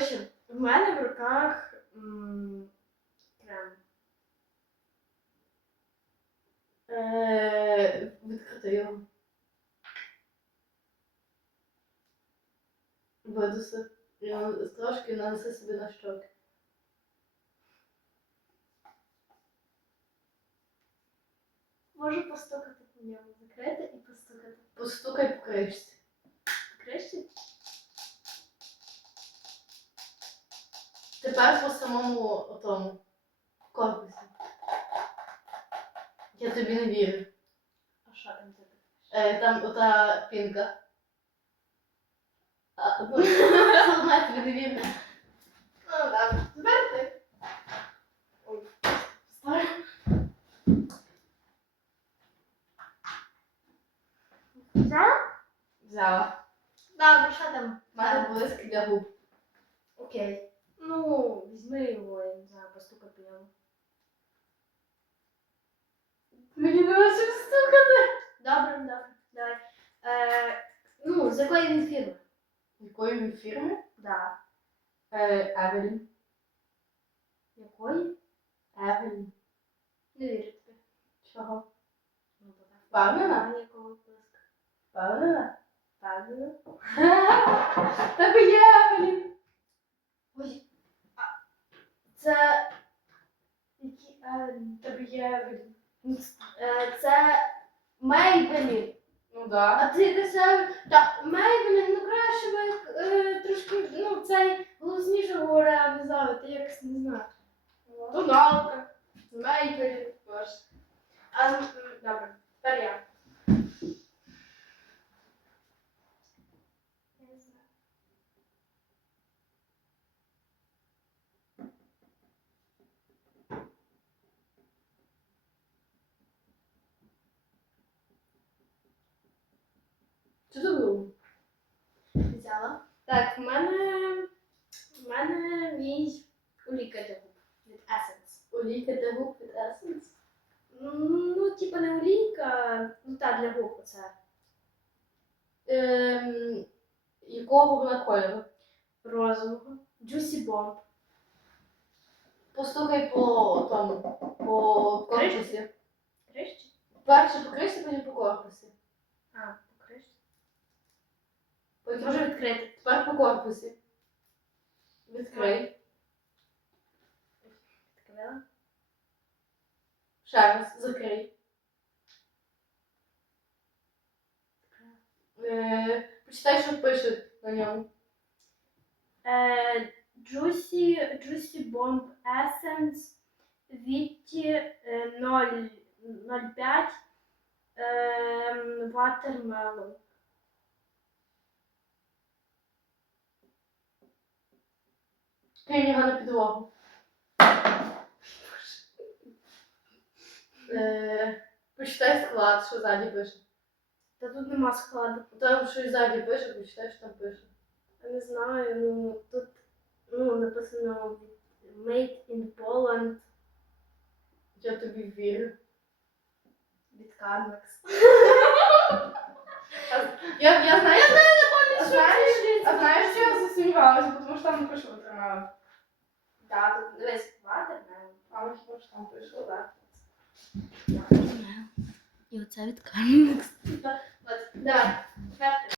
Коротше, в мене в руках м, крем. Е, Відкрити Трошки нанеси собі на щоки. Можу постукати по ньому, закрити і постукати. Постукай по кришці. шукаєш по самому тому корпусі. Я тобі не вірю. А що там тебе? Е, там ота пінка. А, ну, я тобі не вірю. Ну, так. Тепер ти. Ой. Стара. Взяла? Взяла. Да, що там? У мене блиск для губ. Окей. Ну, візьми його, я не знаю, постукай по Мені не важко стукати. Добре, добре, давай. Е, ну, з якої він фірми? Якої він фірми? Да. Е, Евелін. Якої? Евелін. Не вірю тобі. Чого? Ну, бо так. Впевнена? Ніякого впливу. Так є! Це які е, тобі е, це Мейбелін. Ну да. А ти десер. так Мейбелін, ну Чудово. Взяла. Так, в мене. В мене мій уліка для губ від Essence. Олійка для губ від Essence? Ну, ну типа не олійка, ну та для губ це. Ем, якого вона кольору? Розового. Juicy Bomb. Постукай по тому, по корпусі. Кришчі? Перше по кришці, потім по корпусі. теж відкрити. Тепер по корпусу. Відкрий. Открыла. Ще раз. Закрий. Е, почитай, что пишет на нем. Е, Juicy, Juicy Bomb Essence Вітті 0,5 е, ем, Watermelon. Кинь його на підлогу. Е, Почитай склад, що ззаді пише. Та тут нема складу. Ну, там щось ззаді пише, почитай, що там пише. Я не знаю, ну тут ну, написано Made in Poland. Я тобі вірю. Від Carmex. Я, знаю, я знаю, пам'ятаю, що. Знаєш, я засумнівалася, тому що там пишу. Так, тут дивись, ватер А ми ж там прийшли, так? І оце від Кармікс. От, четвертий.